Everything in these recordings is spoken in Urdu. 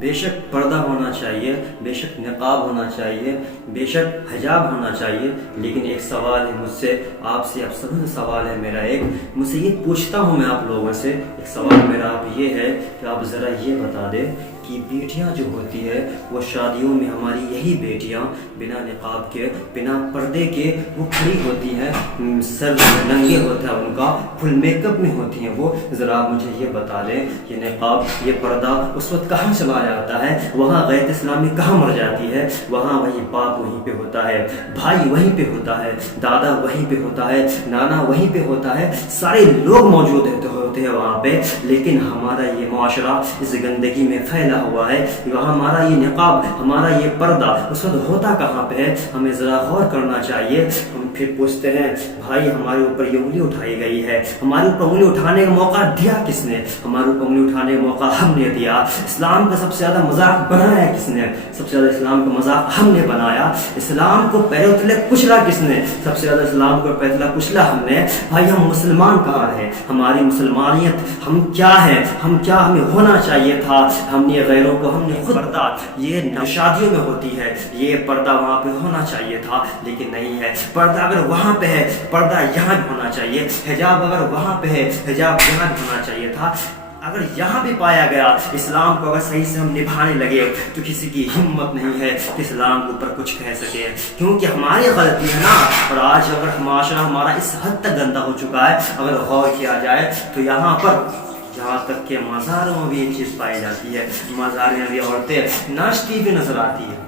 بے شک پردہ ہونا چاہیے، بے شک نقاب ہونا چاہیے، بے شک حجاب ہونا چاہیے، لیکن ایک سوال ہے مجھ سے، آپ سے، آپ سب سے سوال ہے میرا ایک، مجھ سے یہ پوچھتا ہوں میں آپ لوگوں سے، ایک سوال میرا آپ یہ ہے کہ آپ ذرا یہ بتا دیں کہ بیٹیاں جو ہوتی ہے وہ شادیوں میں، ہماری یہی بیٹیاں بنا نقاب کے، بنا پردے کے وہ کھڑی ہوتی ہیں، سر ننگے ہوتا ہے ان کا، فل میک اپ میں ہوتی ہیں وہ، ذرا آپ مجھے یہ بتا دیں یہ نقاب، یہ پردہ اس وقت کہاں چلا جاتا ہے، وہاں غیرت اسلامی کہاں مر جاتی ہے، وہاں وہی باپ وہیں پہ ہوتا ہے، بھائی وہیں پہ ہوتا ہے، دادا وہیں پہ ہوتا ہے، نانا وہیں پہ ہوتا ہے، سارے لوگ موجود ہوتے ہیں وہاں پہ، لیکن ہمارا یہ معاشرہ اس گندگی میں پھیلا ہوا ہے، ہمارا یہ نقاب، ہمارا یہ پردہ اس وقت ہوتا کہاں پہ ہے، ہمیں ذرا غور کرنا چاہیے۔ ہم پھر پوچھتے ہیں بھائی ہمارے اوپر یہ انگلی اٹھائی گئی ہے، ہمارے اوپر انگلی اٹھانے کا موقع دیا کس نے، ہمارے اوپر انگلی اٹھانے کا موقع ہم نے دیا، اسلام کا سب سے زیادہ مذاق بنایا کس نے، سب سے زیادہ اسلام کا مذاق ہم نے بنایا، اسلام کو پہلے اتلے کچلا کس نے، سب سے زیادہ اسلام کو پہلے کچلا ہم نے۔ بھائی ہم مسلمان کہاں ہیں، ہماری مسلمانیت ہم کیا ہیں، ہم کیا ہمیں ہونا چاہیے تھا، ہم نے غیروں کو، ہم نے خود پردہ، یہ شادیوں میں ہوتی ہے یہ پردہ وہاں پہ ہونا چاہیے تھا لیکن نہیں ہے، پردہ اگر وہاں پہ ہے پردہ یہاں بھی ہونا چاہیے، حجاب اگر وہاں پہ ہے حجاب یہاں بھی ہونا چاہیے تھا۔ اگر یہاں بھی پایا گیا اسلام کو اگر صحیح سے ہم نبھانے لگے تو کسی کی ہمت نہیں ہے کہ اسلام کے اوپر کچھ کہہ سکے، کیونکہ ہماری غلطی ہے نا۔ اور آج اگر معاشرہ ہمارا اس حد تک گندا ہو چکا ہے، اگر غور کیا جائے تو یہاں پر جہاں تک کہ مزاروں میں بھی یہ چیز پائی جاتی ہے، مزار میں بھی عورتیں ناچتی بھی نظر آتی ہے،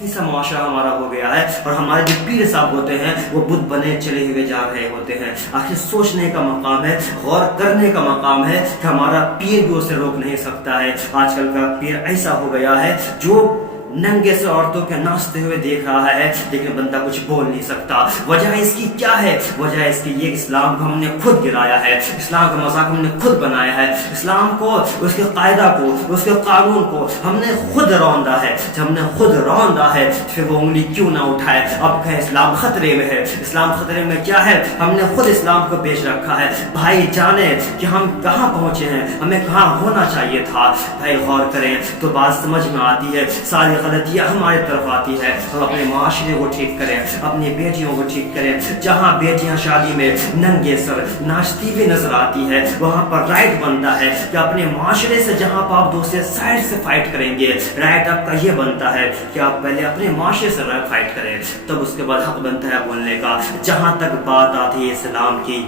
ایسا معاشرہ ہمارا ہو گیا ہے۔ اور ہمارے جو پیر صاحب ہوتے ہیں وہ بت بنے چلے ہوئے جا رہے ہوتے ہیں۔ آخر سوچنے کا مقام ہے، غور کرنے کا مقام ہے کہ ہمارا پیر بھی اسے روک نہیں سکتا ہے۔ آج کل کا پیر ایسا ہو گیا ہے جو ننگے سے عورتوں کے ناچتے ہوئے دیکھ رہا ہے لیکن بندہ کچھ بول نہیں سکتا۔ وجہ اس کی کیا ہے؟ وجہ اس کی یہ اسلام کو ہم نے خود گرایا ہے، اسلام کا مذاق ہم نے خود بنایا ہے، اسلام کو، اس کے قاعدہ کو، اس کے قانون کو ہم نے خود روندا ہے۔ جب ہم نے خود روندا ہے پھر وہ انگلی کیوں نہ اٹھائے؟ اب کہ اسلام خطرے میں ہے، اسلام خطرے میں کیا ہے؟ ہم نے خود اسلام کو بیچ رکھا ہے۔ بھائی جانے کہ ہم کہاں پہنچے ہیں، ہمیں کہاں ہونا چاہیے تھا۔ بھائی غور کریں تو بات سمجھ میں آتی ہے، ساری غلطیاں ہماری طرف آتی ہے۔ ہم اپنے معاشرے کو ٹھیک کریں، اپنی بیٹیوں کو ٹھیک کریں۔ جہاں بیٹیاں شادی میں ننگے سر ناچتی بھی نظر آتی ہے وہاں پر رائٹ بنتا ہے کہ اپنے معاشرے سے، جہاں پر آپ دوسرے سائڈ سے فائٹ کریں گے، رائٹ آپ کا یہ بنتا ہے کہ آپ پہلے اپنے معاشرے سے فائٹ کریں، تب اس کے بعد حق بنتا ہے بولنے کا۔ جہاں تک بات آتی ہے اسلام کی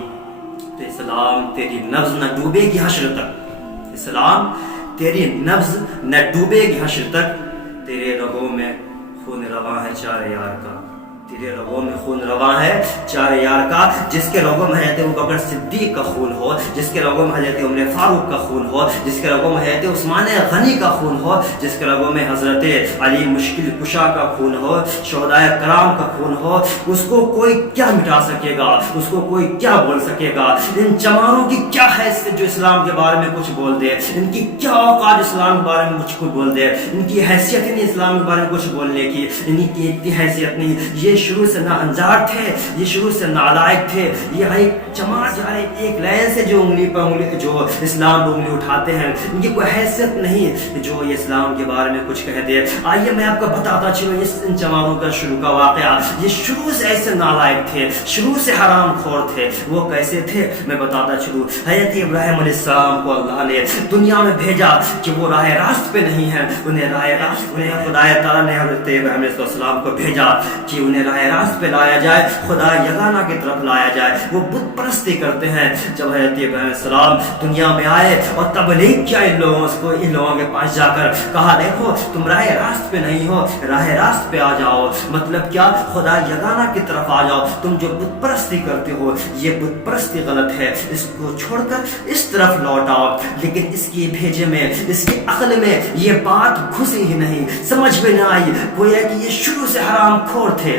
تو اسلام تیری نبض نہ ڈوبے گی حشر تک، اسلام تیری نبض نہ ڈوبے گی حشر تک۔ تیرے رگوں میں خون رواں ہے چار یار کا، تیرے رگوں میں خون رواں ہے چار یار کا، جس کے رگوں میں حضرت ابوبکر صدیق کا خون ہو، جس کے رگوں میں حضرت عمر فاروق کا خون ہو، جس کے رگوں میں حضرت عثمان غنی کا خون ہو، جس کے رگوں میں حضرت علی مشکل کشا کا خون ہو، شہدائے کرام کا خون ہو، اس کو کوئی کیا مٹا سکے گا، اس کو کوئی کیا بول سکے گا؟ ان چماروں کی کیا حیثیت جو اسلام کے بارے میں کچھ بول دے، ان کی کیا اوقات اسلام کے بارے میں کچھ بول دے، ان کی حیثیت نہیں اسلام کے بارے میں کچھ بولنے کی، ان کی اتنی حیثیت نہیں۔ یہ شروع سے نا انجار تھے، یہ شروع سے نالائق تھے، یہ ایک چمار جا رہے ایک لائن سے جو انگلی پر انگلی، جو اسلام پر انگلی اٹھاتے ہیں، ان کی کوئی حیثیت نہیں جو یہ اسلام کے بارے میں کچھ کہہ دے۔ آئیے میں آپ کو بتاتا چلوں ان چماروں کا شروع کا واقعہ۔ یہ شروع سے ایسے نالائق تھے، شروع سے حرام خور تھے۔ وہ کیسے تھے میں بتاتا چلوں۔ حضرت ابراہیم علیہ السلام کو اللہ نے دنیا میں بھیجا کہ وہ راہ راست پہ نہیں ہے، انہیں راہ راست، انہیں خدا تعالیٰ نے حضرت ابراہیم علیہ السلام کو بھیجا کہ انہیں راہ راست پہ لایا جائے، خدا یگانہ کی طرف لایا جائے۔ وہ بت پرستی کرتے ہیں۔ جب حضرت ابراہیم علیہ السلام دنیا میں آئے اور تبلیغ کیا ان لوگوں کے پاس جا کر کہا دیکھو تم راہ راست پہ نہیں ہو، راہ راست پہ آ جاؤ، مطلب کیا؟ خدا یگانہ کی طرف آ جاؤ، تم جو بت پرستی کرتے ہو یہ بت پرستی غلط ہے، اس کو چھوڑ کر اس طرف لوٹ آؤ۔ لیکن اس کی بھیجے میں، اس کی عقل میں یہ بات گھسی ہی نہیں، سمجھ میں نہ آئی، گویا کہ یہ شروع سے حرام خور تھے،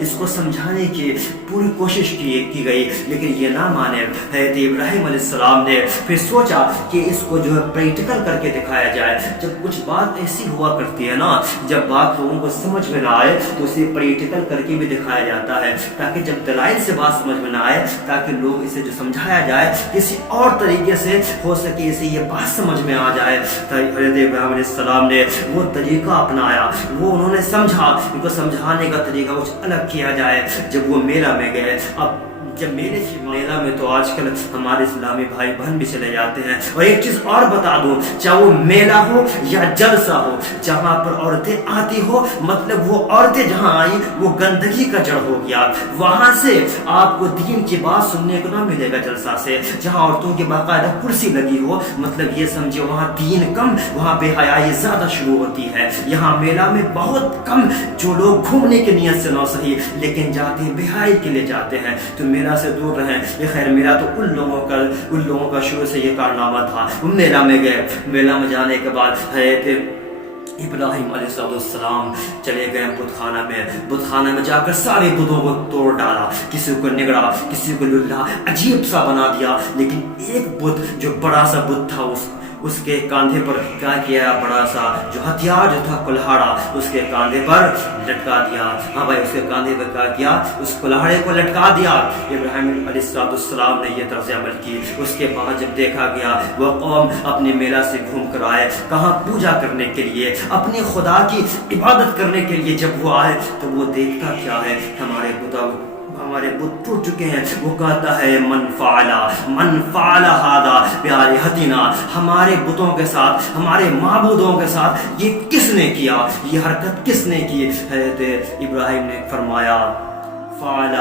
اس کو سمجھانے کی پوری کوشش کی گئی، لیکن یہ نہ مانے۔ حضرت ابراہیم علیہ السلام نے پھر سوچا کہ اس کو جو ہے پریکٹیکل کر کے دکھایا جائے۔ جب کچھ بات ایسی ہوا کرتی ہے نا، جب بات لوگوں کو سمجھ میں نہ آئے تو اسے پریکٹیکل کر کے بھی دکھایا جاتا ہے، تاکہ جب دلائل سے بات سمجھ میں نہ آئے، تاکہ لوگ اسے جو سمجھایا جائے کسی اور طریقے سے ہو سکے اسے یہ بات سمجھ میں آ جائے۔ حضرت ابراہیم علیہ السلام نے وہ طریقہ اپنایا، وہ انہوں نے سمجھا، ان کو سمجھانے کا طریقہ کچھ الگ کیا جائے۔ جب وہ میلہ میں گئے، اب جب میلہ میں تو آج کل ہمارے اسلامی بھائی بہن بھی چلے جاتے ہیں، اور ایک چیز اور بتا دوں، چاہے وہ میلہ ہو یا جلسہ ہو، جہاں پر عورتیں آتی ہو، مطلب وہ عورتیں جہاں آئی وہ گندگی کا جڑ ہو گیا، وہاں سے آپ کو دین کی بات سننے کو نہ ملے گا۔ جلسہ سے جہاں عورتوں کی باقاعدہ کرسی لگی ہو، مطلب یہ سمجھے وہاں دین کم، وہاں بے حیائی زیادہ شروع ہوتی ہے۔ یہاں میلہ میں بہت کم جو لوگ گھومنے کی نیت سے نہ صحیح لیکن جاتے ہیں بے حیائی کے لیے جاتے ہیں، تو میلہ سے دور رہیں۔ یہ خیر میرا تو ان لوگوں کا شروع سے یہ کارنامہ تھا۔ میلہ میں گئے، میلہ میں جانے کے بعد حضرت ابراہیم علیہ السلام چلے گئے بت خانہ میں جا کر سارے بتوں کو توڑ ڈالا، کسی کو نگڑا، کسی کو للہ عجیب سا بنا دیا، لیکن ایک بت جو بڑا سا بت تھا اس کے کاندھے پر کیا کیا، بڑا سا جو ہتھیار جو تھا کلہاڑا، اس کے کاندھے پر لٹکا دیا۔ ہاں بھائی، اس کے کاندھے پر کیا کیا، اس کلہاڑے کو لٹکا دیا۔ ابراہیم علیہ السلام نے یہ طرز عمل کی۔ اس کے بعد جب دیکھا گیا وہ قوم اپنے میلہ سے گھوم کر آئے، کہاں پوجا کرنے کے لیے، اپنے خدا کی عبادت کرنے کے لیے جب وہ آئے تو وہ دیکھتا کیا ہے، ہمارے بت ٹوٹ چکے ہیں۔ وہ کہتا ہے من فعل ہذا بآلہتنا، ہمارے بتوں کے ساتھ، ہمارے معبودوں کے ساتھ یہ کس نے کیا، یہ حرکت کس نے کی؟ حضرت ابراہیم نے فرمایا فعل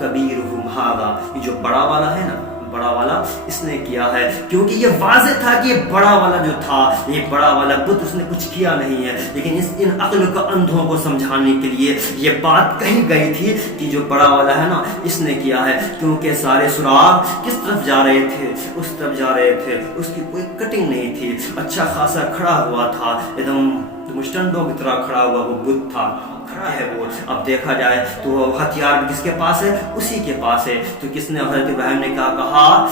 کبیرہم ھذا، یہ جو بڑا والا ہے نا، بڑا والا اس نے کیا ہے، کیونکہ یہ واضح تھا کہ یہ بڑا والا جو تھا، یہ بڑا والا بت اس نے کچھ کیا نہیں ہے، لیکن ان عقل کا اندھوں کو سمجھانے کے لیے یہ بات کہی گئی تھی کہ جو بڑا والا ہے نا اس نے کیا ہے، کیونکہ سارے سراغ کس طرف جا رہے تھے، اس طرف جا رہے تھے، اس کی کوئی کٹنگ نہیں تھی، اچھا خاصا کھڑا ہوا تھا، ایک دم مشٹنڈوں کی طرح کھڑا ہوا وہ بت تھا، کھڑا ہے وہ۔ اب دیکھا جائے تو وہ ہتھیار کس کے پاس ہے، اسی کے پاس ہے، تو کس نے، حضرت ابراہیم نے کہا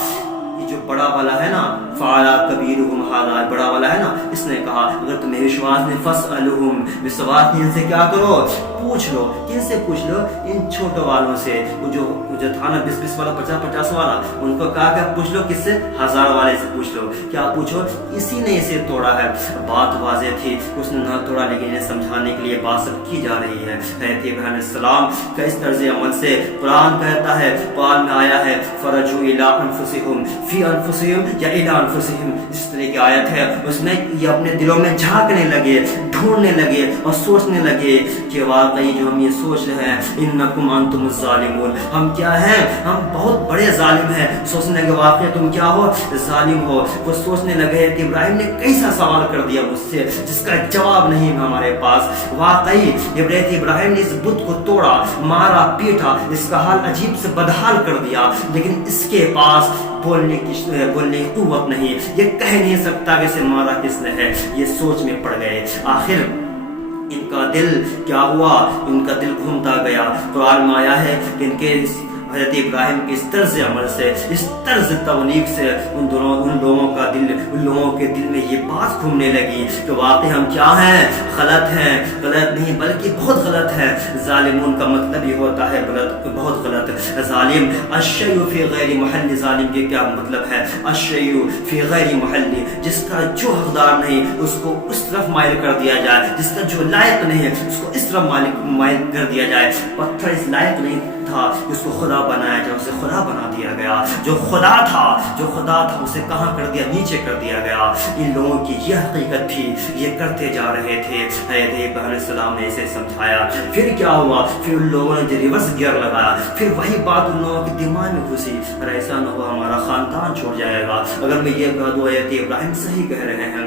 یہ جو بڑا والا ہے نا، فعل کبیرہم ھذا، بڑا والا ہے نا، اس نے کہا اگر تمہیں وشواس نہیں فاسألہم بسوات، ان سے کیا کرو، پوچھ لو۔ کن سے پوچھ لو؟ ان چھوٹوں والوں سے، وہ جو تھا نا 20 والا 50 والا، ان کو کہا کہ پوچھ لو، کس سے؟ 1000 والے سے پوچھ لو۔ کیا پوچھو؟ اسی نے اسے توڑا ہے۔ بات واضح تھی، اس نے نہ توڑا، لیکن انہیں سمجھانے کے لیے بات سب کی جا رہی ہے۔ حضرت ابراہیم علیہ السلام کا اس طرز عمل سے قرآن کہتا ہے، قرآن میں آیا ہے فرجعوا الی انفسہم فی انفسہم یا الی انفسہم، اس طرح کی آیت ہے، اس میں یہ اپنے دلوں میں جھانکنے لگے، ڈھونڈنے لگے اور سوچنے لگے کہ واقعی جو ہم یہ سوچ رہے ہیں انکم انتم الظالمون، ہم کیا ہیں، ہم بہت بڑے ظالم ہیں، سوچنے لگے واقعی تم کیا ہو، ظالم ہو۔ وہ سوچنے لگے کہ ابراہیم نے کیسا سوال کر دیا مجھ سے جس کا جواب نہیں ہمارے پاس۔ واقعی ابراہیم نے اس بت کو توڑا، مارا، پیٹا، اس کا حال عجیب سے بدحال کر دیا، لیکن اس کے پاس بولنے کی قوت نہیں، یہ کہہ نہیں سکتا کہ اسے مارا کس نے ہے، یہ سوچ میں پڑ گئے۔ آخر ان کا دل کیا ہوا، ان کا دل گھومتا گیا۔ قرآن میں آیا ہے کہ ان کے حضرت ابراہیم کے اس طرز عمل سے، اس طرز تبلیغ سے ان لوگوں کے دل میں یہ بات گھومنے لگی کہ واقعی ہم کیا ہیں، غلط ہیں، غلط نہیں بلکہ بہت غلط ہے۔ ظالمون کا مطلب یہ ہوتا ہے بہت غلط۔ ظالم الشیء فی غیر محل، ظالم کے کیا مطلب ہے، الشیء فی غیر محل، جس کا جو حقدار نہیں اس کو اس طرف مائل کر دیا جائے، جس کا جو لائق نہیں ہے اس کو اس طرف مائل کر دیا جائے۔ پتھر اس لائق نہیں تھا اس کو خدا بنایا جائے، اسے خدا بنا دیا گیا۔ جو خدا تھا اسے کہاں کر دیا، نیچے کر دیا گیا۔ ان لوگوں کی یہ حقیقت تھی، یہ کرتے جا رہے تھے۔ حضرت ابراہیم علیہ السلام نے اسے سمجھایا۔ پھر کیا ہوا، پھر ان لوگوں نے ریورس گیئر لگایا، پھر وہی بات ان لوگوں کے دماغ میں گھسی، اور ایسا نہ ہو ہمارا خاندان چھوڑ جائے گا۔ اگر میں یہ کہہ دوں حضرت ابراہیم صحیح کہہ رہے ہیں